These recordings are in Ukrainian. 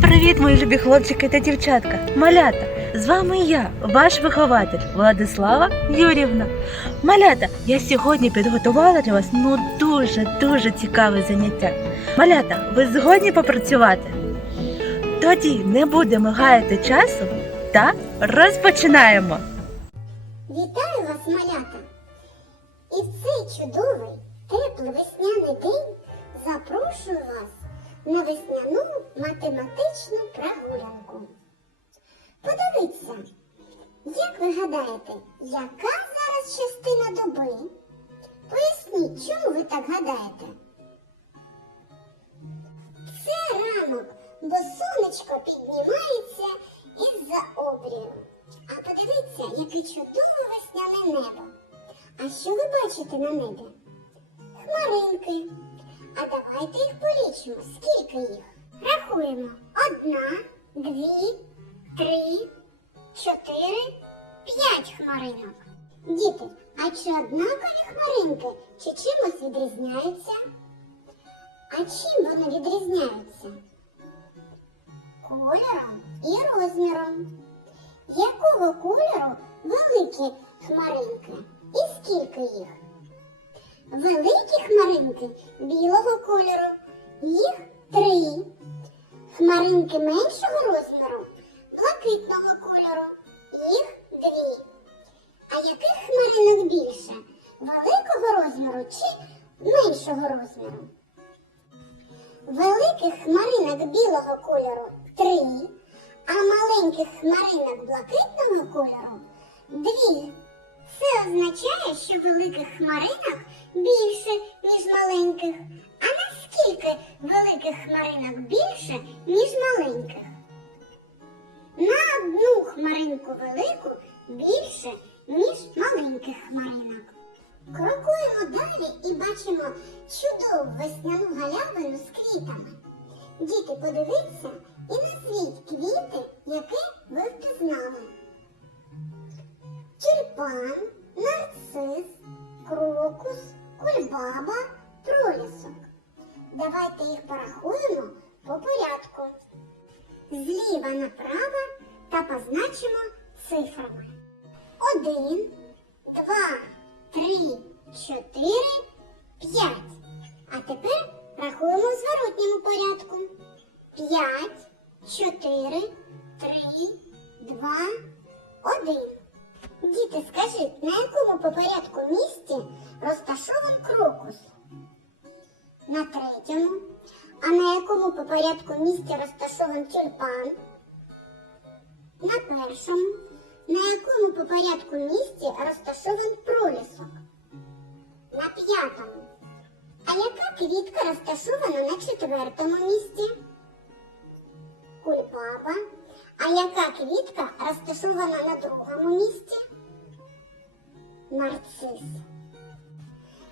Привіт, мої любі хлопчики та дівчатка, малята! З вами я, ваш вихователь Владислава Юрівна. Малята, я сьогодні підготувала для вас ну дуже дуже цікаве заняття. Малята, ви згодні попрацювати? Тоді не будемо гаяти часу та розпочинаємо. Вітаю вас, малята! І в цей чудовий, теплий весняний день запрошую вас на весняну математичну прогулянку. Подивіться, як ви гадаєте, яка зараз частина доби? Поясніть, чому ви так гадаєте? Це ранок, бо сонечко піднімається із-за обрію. А подивіться, яке чудове весняне небо. А що ви бачите на небі? Хмаринки. А давайте їх полічимо. Скільки їх? Рахуємо. Одна, дві, три, чотири, п'ять хмаринок. Діти, а чи однакові хмаринки, чи чимось відрізняються? А чим вони відрізняються? Кольором і розміром. Якого кольору великі хмаринки? І скільки їх? Великі хмаринки білого кольору. Їх три. Хмаринки меншого розміру блакитного кольору. Їх дві. А яких хмаринок більше? Великого розміру чи меншого розміру? Великих хмаринок білого кольору три, а маленьких хмаринок блакитного кольору дві. Це означає, що великих хмаринок більше, ніж маленьких. А наскільки великих хмаринок більше, ніж маленьких? На одну хмаринку велику більше, ніж маленьких хмаринок. Крокуємо далі і бачимо чудову весняну галявину з квітами. Діти, подивіться і назвіть квіти, які ви впізнали. Тюльпан, нарцис, крокус, кульбаба, пролісок. Давайте їх порахуємо по порядку. Зліва направо та позначимо цифрами. Один, два, три, чотири, п'ять. А тепер рахуємо в зворотньому порядку. П'ять, чотири, три, два, один. Діти, скажіть, на якому по порядку місці розташований крокус? На третьому. А на якому по порядку місці розташований тюльпан? На першому. На якому по порядку місці розташований пролісок? На п'ятому. А яка квітка розташована на четвертому місці? Кульбаба. А яка квітка розташована на другому місці? Нарцис.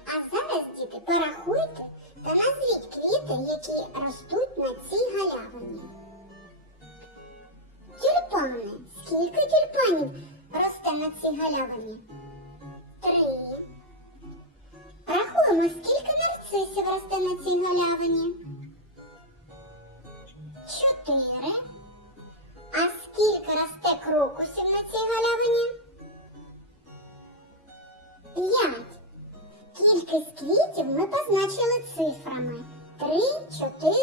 А зараз, діти, порахуйте та квіти, які ростуть на цій галявині. Тюльпани. Скільки тюльпанів росте на цій галявині? Три. Рахуємо, скільки нарцисів росте на цій галявині? Чотири. А скільки росте крокусів на цій галявині? Кількість квітів ми позначили цифрами 3, 4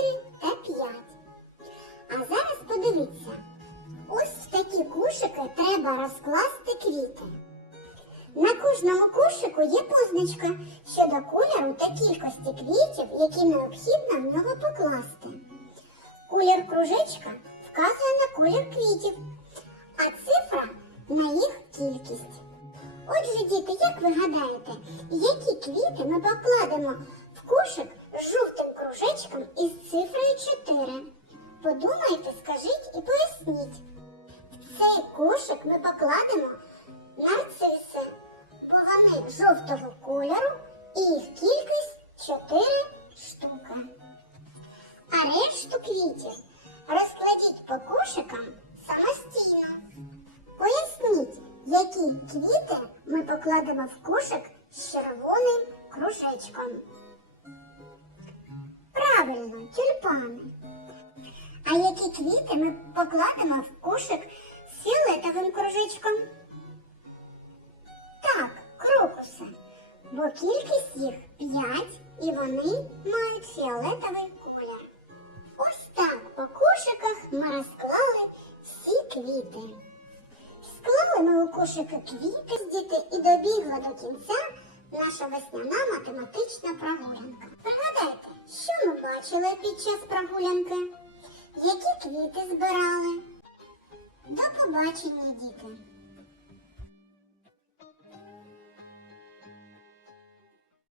та 5. А зараз подивіться. Ось в такі кошики треба розкласти квіти. На кожному кошику є позначка щодо кольору та кількості квітів, які необхідно в нього покласти. Колір кружечка вказує на колір квітів, а цифра на їх кількість. Отже, діти, як ви гадаєте, які квіти ми покладемо в кошик з жовтим кружечком із цифрою 4? Подумайте, скажіть і поясніть. В цей кошик ми покладемо нарциси, бо вони жовтого кольору і їх кількість 4 штуки. А решту квітів розкладіть по кошикам самостійно. Поясніть, які квіти ми покладемо в кошик з червоним кружечком. Правильно, тюльпани. А які квіти ми покладемо в кошик з фіолетовим кружечком? Так, крокуси. Бо кількість їх п'ять, і вони мають фіолетовий колір. Ось так по кошиках ми розклали всі квіти. Склали ми у кошики квіти, з діти, і добігла до кінця наша весняна математична прогулянка. Пригадайте, що ми бачили під час прогулянки? Які квіти збирали? До побачення, діти!